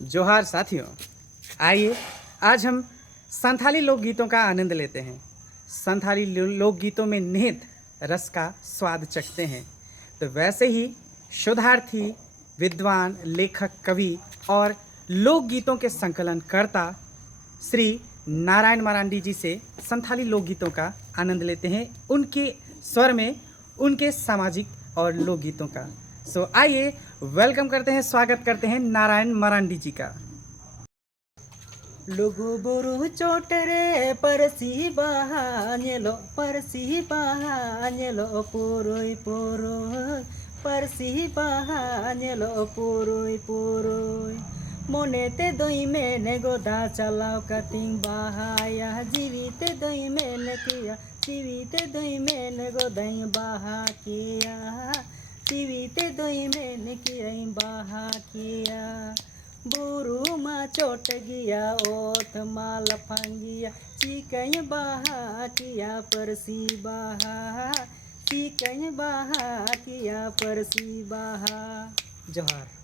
जोहार साथियों, आइए आज हम संथाली लोकगीतों का आनंद लेते हैं। संथाली लोकगीतों में निहित रस का स्वाद चखते हैं। तो वैसे ही शोधार्थी, विद्वान, लेखक, कवि और लोकगीतों के संकलनकर्ता श्री नारायण मरांडी जी से संथाली लोकगीतों का आनंद लेते हैं, उनके स्वर में, उनके सामाजिक और लोकगीतों का। सो आइए वेलकम करते हैं, स्वागत करते हैं नारायण मरांडी जी का। लुगु बुरु चोटरे परसी बहानेलो पुरुई पुरुई परसी बहानेलो पुरुई मोनेते दोई मेने गोदा चलाओ कटिंग बहाया जीविते दोई मेने किया जीविते दोई मेने गोदाई बहा किया जीविते दोई मेने किया बहा किया बुरु मा चोट गया ओथ मा लफंगिया चिकन बहा किया परसी बहा चिकन बहा किया परसी बहा। जोहार।